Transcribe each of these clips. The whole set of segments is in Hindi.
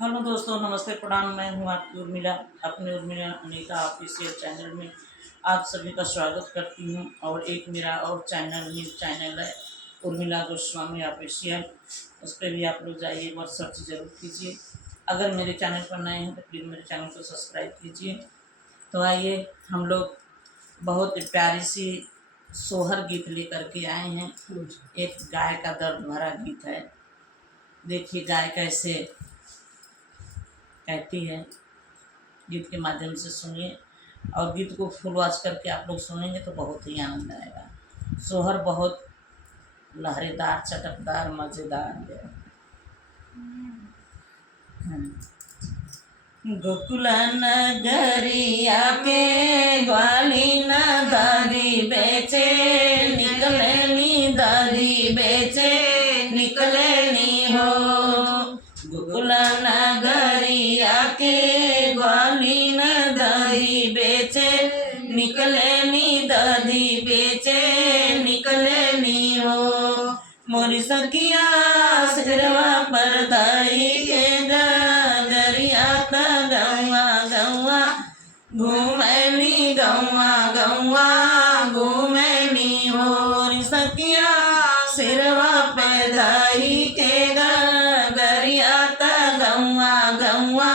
हेलो दोस्तों, नमस्ते, प्रणाम। मैं हूँ आपकी उर्मिला, अपने उर्मिला अनीता ऑफिशियल चैनल में आप सभी का स्वागत करती हूँ। और एक मेरा और न्यूज़ चैनल है उर्मिला गोस्वामी ऑफिशियल, उस पर भी आप लोग जाइए, एक बार सर्च जरूर कीजिए। अगर मेरे चैनल पर नए हैं तो प्लीज़ मेरे चैनल को सब्सक्राइब कीजिए। तो आइए, हम लोग बहुत प्यारी सी सोहर गीत लेकर के आए हैं। एक गाय का दर्द भरा गीत है। देखिए गाय कैसे कहती है, गीत के माध्यम से सुनिए। और गीत को फुल वॉच करके आप लोग सुनेंगे तो बहुत ही आनंद आएगा। सोहर बहुत लहरेदार, चटकदार, मज़ेदार है। गोकुल नगरिया के ग्वाली न दादी बेचे, निकलनी दादी बेचे, निकलनी हो। गोकुल नगरिया के ग्वाली न दादी बेचे, निकलनी दादी बेचे, निकलनी हो। मोरी सखिया सिरवा पर दाई के डगरिया गौआ गौआ घूमैली, गौआ गौआ घूमैली हो। मोरी सखिया सिरवा पे दाई के डगरिया गौआ गौआ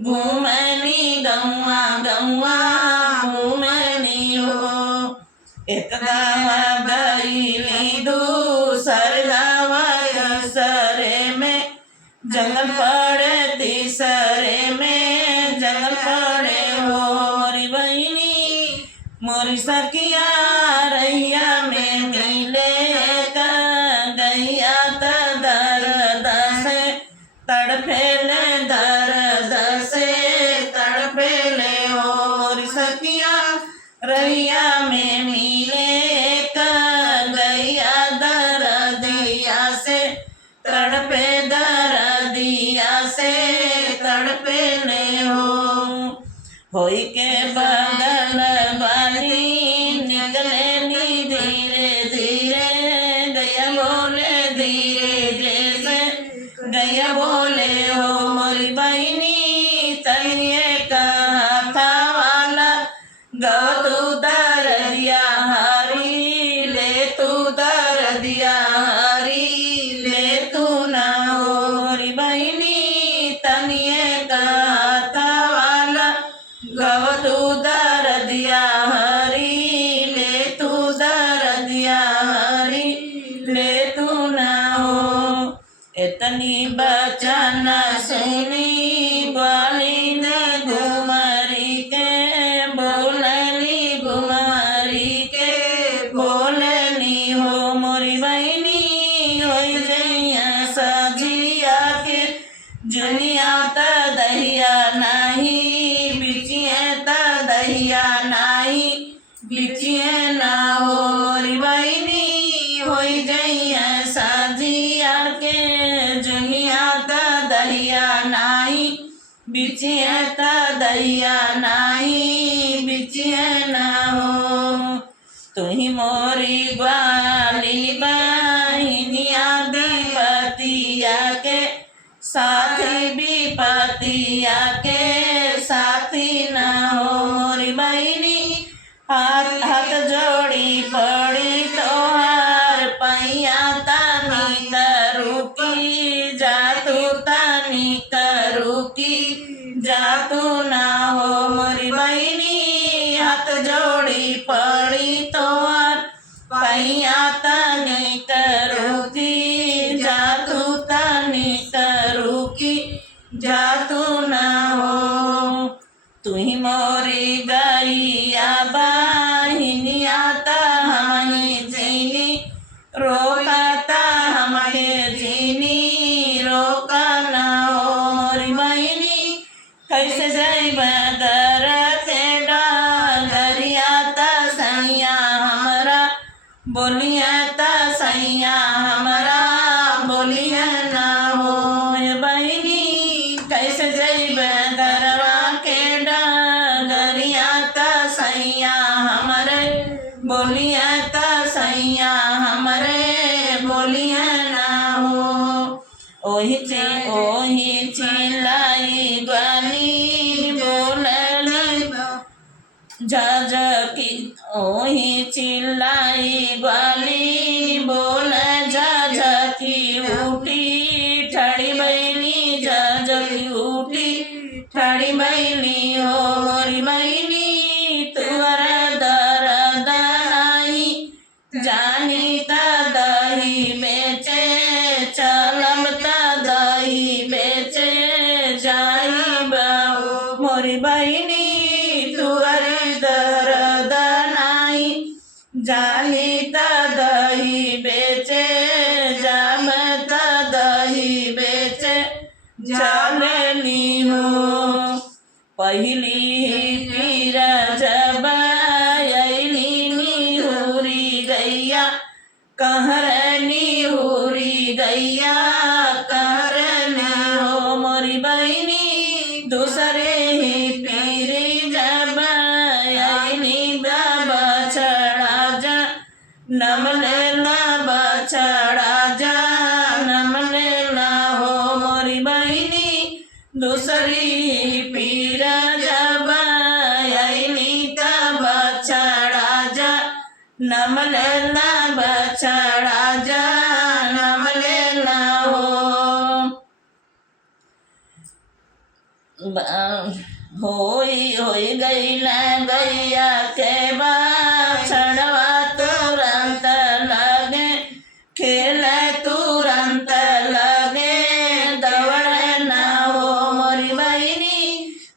घूमैली, गौआ गौआ घूमैली हो। एक गावा गईली दूसर गावा सरे में, जंगल पड़े तीसरे में, जंगल पड़े हो। मोरी बहिनी मोरी सखिया रैया में गईले गैया दर्द से तड़पेले, दर्द से तड़पेले हो। मोरी सखिया रैया में मिले गैया दर्दिया से तड़पे, दर्दिया से तड़पे ले हो। होई के बगल वाली निकलेनी धीरे धीरे, गैया बोले धीरे धीरे, गैया बोले हो। मोरी बहिनी तनिए का था वाला गौ दर्दिया हरी ले, तू दर्दिया हरी ले तू ना हो। मोरी बहिनी तनिए का वाला गौ दर्दिया हरी ले, तू दर्दिया हरी ले तू ना हो। इतनी बचन सुनी बाली ने घुमरी के बोलनी, घुमरी के बोलनी हो। मोरी बहिनी हो जैया सजिया के जुनिया त दहिया नहीं, बिचिए त दहिया नहीं, बिचिए ना हो। मोरी बहिनी हो जैया सजिया के जुनिया त दहिया नहीं, बिचिए त दहिया नहीं, बिचिए ना हो। तुही मोरी ग्वाली बहिनिया विपतिया के साथी, विपतिया के साथी ना हो। मोरी बहिनी हाथ जोड़ी पड़ी तोहार पैया, तनी करुकी जातू, तनी करुकी जातू ना हो। मोरी बहिनी हाथ जोड़ी पड़ी तोहार पैया, तनी करुकी जातू, तनी करुकी जातू ना हो। तुही मोरी गैया बहिनिया त हमें जीनी रोकता, हमें जीनी रोका ना हो। मोरी बहिनी कैसे जैब दर के डगरिया त सैया हमरा बोलिया, त सैया हमरा बोलिया ना हो। बहिनी कैसे जैब दरवा के डगरिया त सैया हमरे बोलिया, त सैया हमरे बोलिया ना हो। ओही चिल्ला चिल्लाई ग्वाली बोल झझकी उठी ठाड़ी बैली झझकी उठी ठाड़ी बैली हो मोरी बैली तुअर दर्द नाही जानी त दही बेचे चलम त दही बेचे जाई बाऊ मोरी बहिनी तुअर दर्द नाही जानी त दही बेचे जाम त दही बेचे जालनी हो पहली पीर जब अली निहुरी गैया कहरनी हुरी गैया कहरनी हो मोरी बहिनी दूसरे ही पीरी जब अली बछड़ा जा नम लेला बछड़ा जा नम लेला हो मोरी बहिनी दूसरी पीर जब अली त बछड़ा जा नम लेला बछड़ा जा नम लेला हो होई गईला गैया के बछड़वा तुरंत लगे खेल तुरंत लगे दौड़ न हो मोरी बहिनी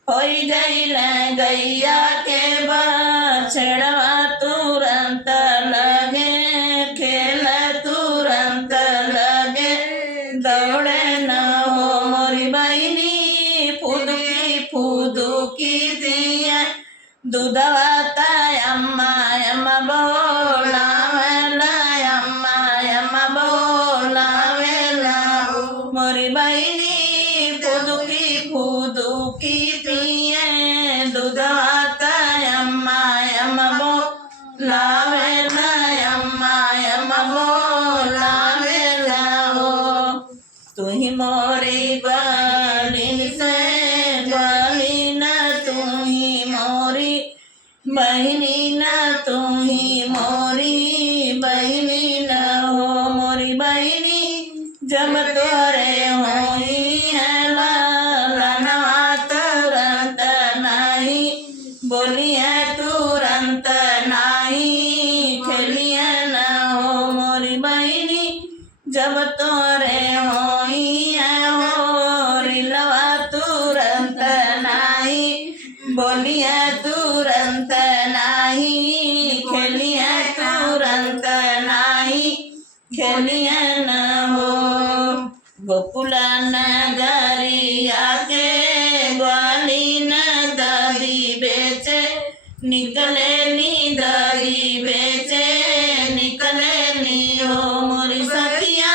होई गईला गैया के बछड़वा तुरंत लगे खेल तुरंत लगे दौड़ न हो मोरी बहिनी फुदुकी दिया दूधवाता अम्मा अम्मा बोलावेला अम्मा अम्मा बोलावेला मोरी बहिनी फुदुकी दिया दूधवाता अम्मा अम्मा बोलावेला अम्मा अम्मा बोलावेला हो तू ही मोरी ग्वालिन से ग्वालिन तू ही मोरी बहिनी न तू ही मोरी बहिनी न हो मोरी बहिनी जब तोरे होई है लालनवा तुरंत नाही बोली है तुरंत नाही खेली है न हो मोरी बहिनी जब तोरे होई है हो रिलवा तुरंत नाही बोली है तुरंत नाही खेली है तुरंत नाही खेली है न हो गोकुल नगरिया के ग्वाली न दही बेचे निकले नी दही बेचे निकले नी हो मोरी सखिया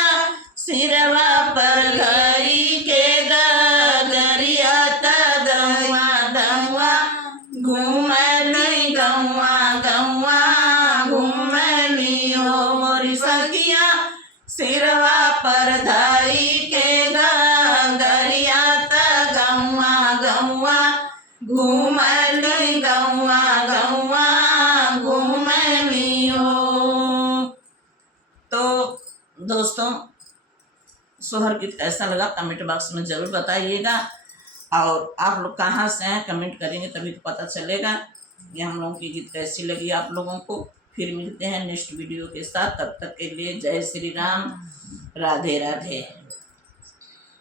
सिरवा पर घरी के गरिया त गौआ गौआ घूमनी गौआ गौआ घूमनी हो मोरी सखिया सिरवा पर धरी के गरिया त गौआ गौआ घूमनी गौआ गौआ घूमनी हो। तो दोस्तों सोहर गीत कैसा लगा कमेंट बॉक्स में ज़रूर बताइएगा और आप लोग कहाँ से हैं कमेंट करेंगे तभी तो पता चलेगा कि हम लोगों की गीत कैसी लगी आप लोगों को। फिर मिलते हैं नेक्स्ट वीडियो के साथ, तब तक के लिए जय श्री राम, राधे राधे।